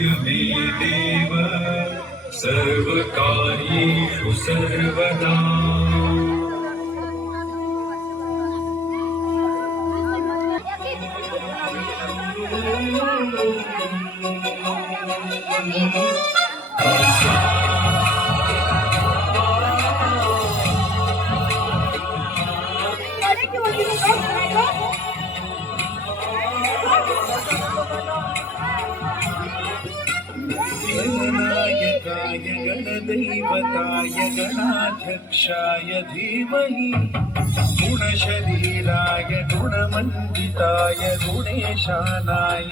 मे देव सर्वकार्येषु सर्वदा। गणनायकाय गणदैवताय गणाध्यक्षाय धीमहि गुणशरीराय गुणमण्डिताय गुणेशानाय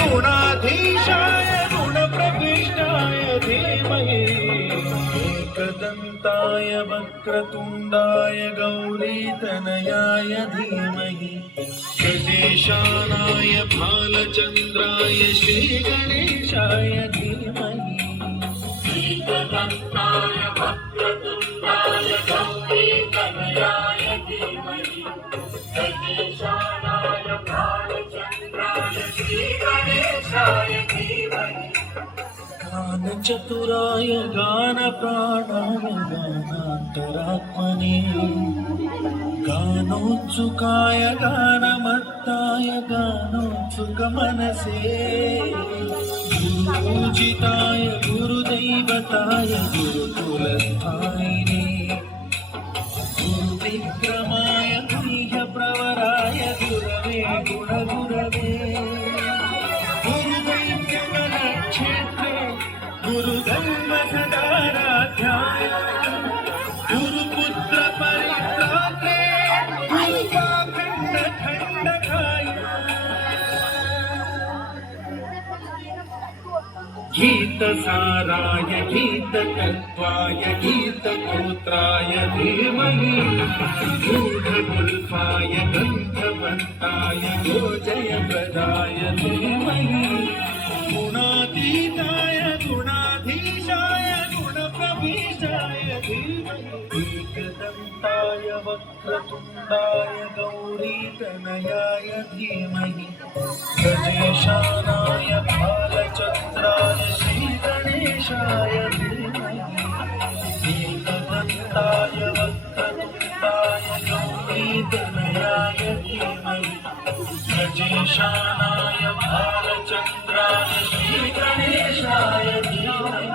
गुणाधीशाय गुणप्रविष्टाय धीमहि एकदन्ताय वक्रतुण्डाय गौरीतनयाय धीमहि गजेशानाय भालचन्द्राय श्रीगणेशाय धीमहि एकदन्ताय वक्रतुण्डाय गौरीतनयाय धीमहि गजेशानाय भालचन्द्राय श्रीगणेशाय धीमहि गानचतुराय गानप्राणाय गानान्तरात्मने गानोत्सुकाय गानमत्ताय गानोत्सुकमनसे गुरुपूजिताय गुरुदैवताय गुरुकुलस्थायिने गुरुविक्रमाय गुह्यप्रवराय गुरवे गुणगुरवे गुरुदैत्यगणक्षेत्रे गुरुधर्मसदाराध्याय गुरुपुत्र परित्रात्रे गुरुपाखण्डखण्डकाय गीतसाराय गीततत्त्वाय गीतगोत्राय धीमहि गूढगुल्फाय गन्धवन्ताय गोजयप्रदाय धीमहि गुणातीताय गुणाधीशाय गुणप्रविष्टाय धीमहि एकदन्ताय वक्रतुण्डाय गौरीतनयाय धीमहि गजेशानाय भालचन्द्राय श्रीगणेशाय धीमहि एकदन्ताय वक्रतुण्डाय गौरीतनयाय धीमहि गजेशानाय भालचन्द्राय श्रीगणेशाय धीमहि।